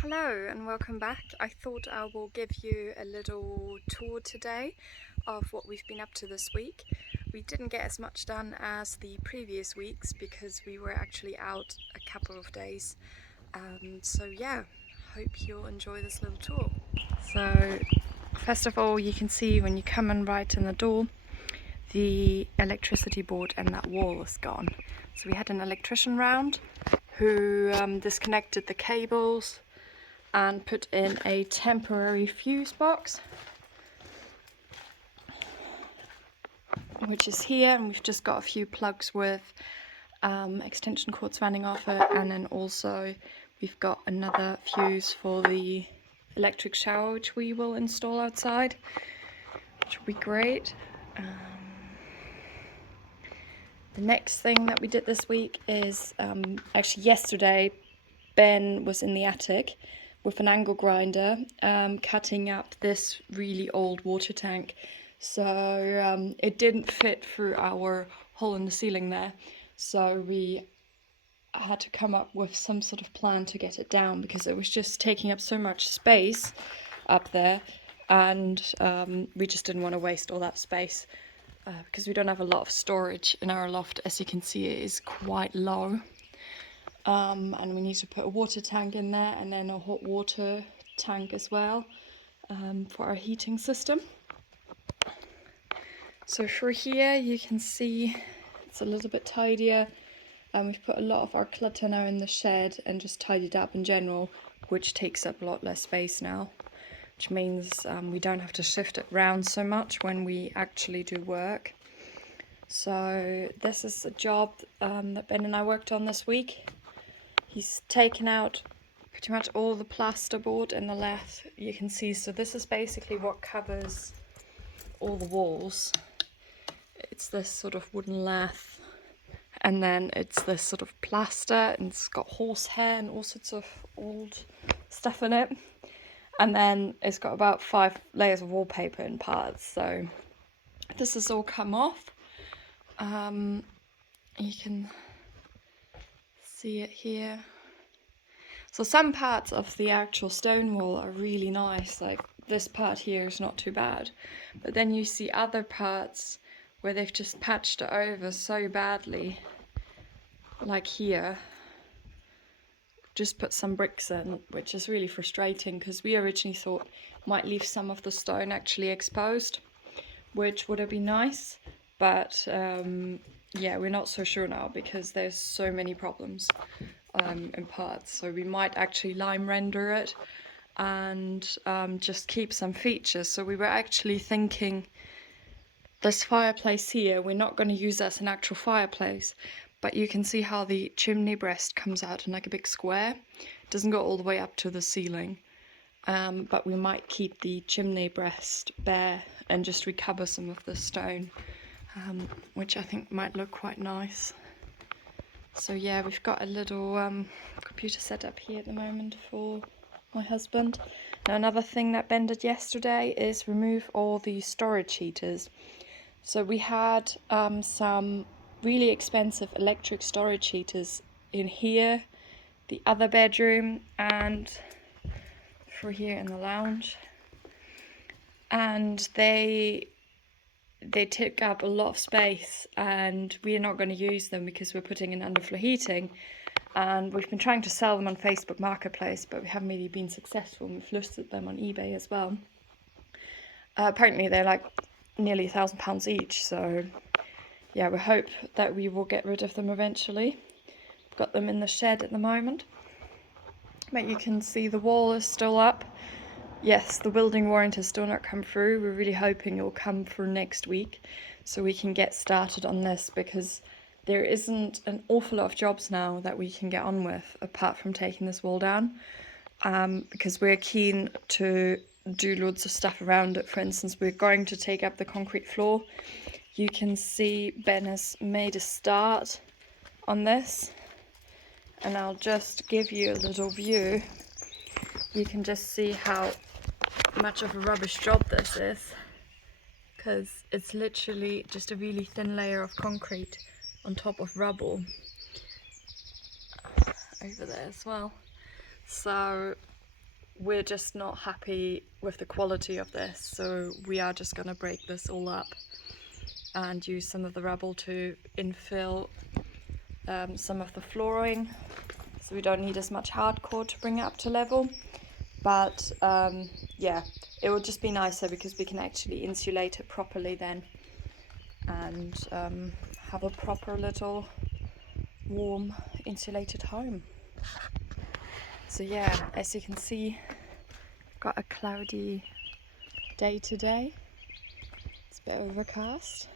Hello and welcome back. I thought I will give you a little tour today of what we've been up to this week. We didn't get as much done as the previous weeks because we were actually out a couple of days. So yeah, hope you'll enjoy this little tour. So first of all, you can see when you come in right in the door, the electricity board and that wall is gone. So we had an electrician round who disconnected the cables and put in a temporary fuse box, which is here, and we've just got a few plugs with extension cords running off it, and then also we've got another fuse for the electric shower which we will install outside, which will be great. The next thing that we did this week is actually yesterday Ben was in the attic with an angle grinder cutting up this really old water tank. So it didn't fit through our hole in the ceiling there. So we had to come up with some sort of plan to get it down because it was just taking up so much space up there, and we just didn't want to waste all that space because we don't have a lot of storage in our loft. As you can see, it is quite low. And we need to put a water tank in there and then a hot water tank as well for our heating system. So through here you can see it's a little bit tidier, and we've put a lot of our clutter now in the shed and just tidied up in general, which takes up a lot less space now, which means we don't have to shift it around so much when we actually do work. So this is a job that Ben and I worked on this week. He's taken out pretty much all the plasterboard in the lath, you can see. So this is basically what covers all the walls. It's this sort of wooden lath, and then it's this sort of plaster, and it's got horsehair and all sorts of old stuff in it. And then it's got about 5 layers of wallpaper in parts. So this has all come off. You can see it here. So some parts of the actual stone wall are really nice, like this part here is not too bad, but then you see other parts where they've just patched it over so badly, like here. Just put some bricks in, which is really frustrating because we originally thought might leave some of the stone actually exposed, which would have been nice, but yeah, we're not so sure now because there's so many problems in parts. So we might actually lime render it and just keep some features. So we were actually thinking this fireplace here, we're not going to use as an actual fireplace, but you can see how the chimney breast comes out in like a big square. It doesn't go all the way up to the ceiling, but we might keep the chimney breast bare and just recover some of the stone, which I think might look quite nice. So yeah, we've got a little computer set up here at the moment for my husband. Now another thing that Ben did yesterday is remove all the storage heaters. So we had some really expensive electric storage heaters in here, the other bedroom, and through here in the lounge. And they took up a lot of space, and we're not going to use them because we're putting in underfloor heating. And we've been trying to sell them on Facebook Marketplace, but we haven't really been successful. We've listed them on eBay as well. Apparently they're like nearly £1,000 each, so yeah, we hope that we will get rid of them eventually. We've got them in the shed at the moment, but you can see the wall is still up. yes, the building warrant has still not come through. We're really hoping it will come through next week so we can get started on this, because there isn't an awful lot of jobs now that we can get on with apart from taking this wall down, because we're keen to do loads of stuff around it. For instance, we're going to take up the concrete floor. You can see Ben has made a start on this, and I'll just give you a little view. You can just see how much of a rubbish job this is, because it's literally just a really thin layer of concrete on top of rubble over there as well. So we're just not happy with the quality of this, so we are just going to break this all up and use some of the rubble to infill some of the flooring, so we don't need as much hardcore to bring it up to level. But yeah, it will just be nicer because we can actually insulate it properly then, and have a proper little warm insulated home. So yeah, as you can see, got a cloudy day today. It's a bit overcast,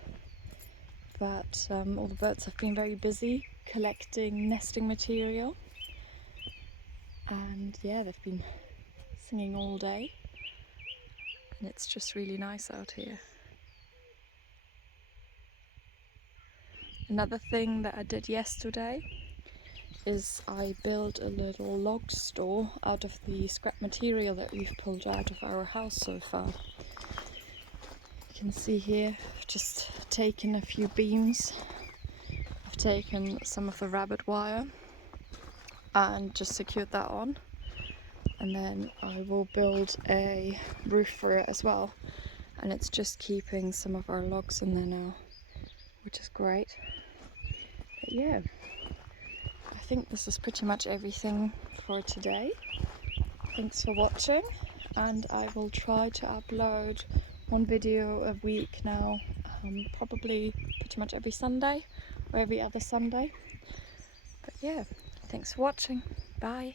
but all the birds have been very busy collecting nesting material, and yeah, they've been singing all day, and it's just really nice out here. Another thing that I did yesterday is I built a little log store out of the scrap material that we've pulled out of our house so far. You can see here, I've just taken a few beams. I've taken some of the rabbit wire and just secured that on, and then I will build a roof for it as well, and it's just keeping some of our logs in there now, which is great. But yeah, I think this is pretty much everything for today. Thanks for watching, and I will try to upload one video a week now, probably pretty much every Sunday or every other Sunday. But yeah, thanks for watching. Bye.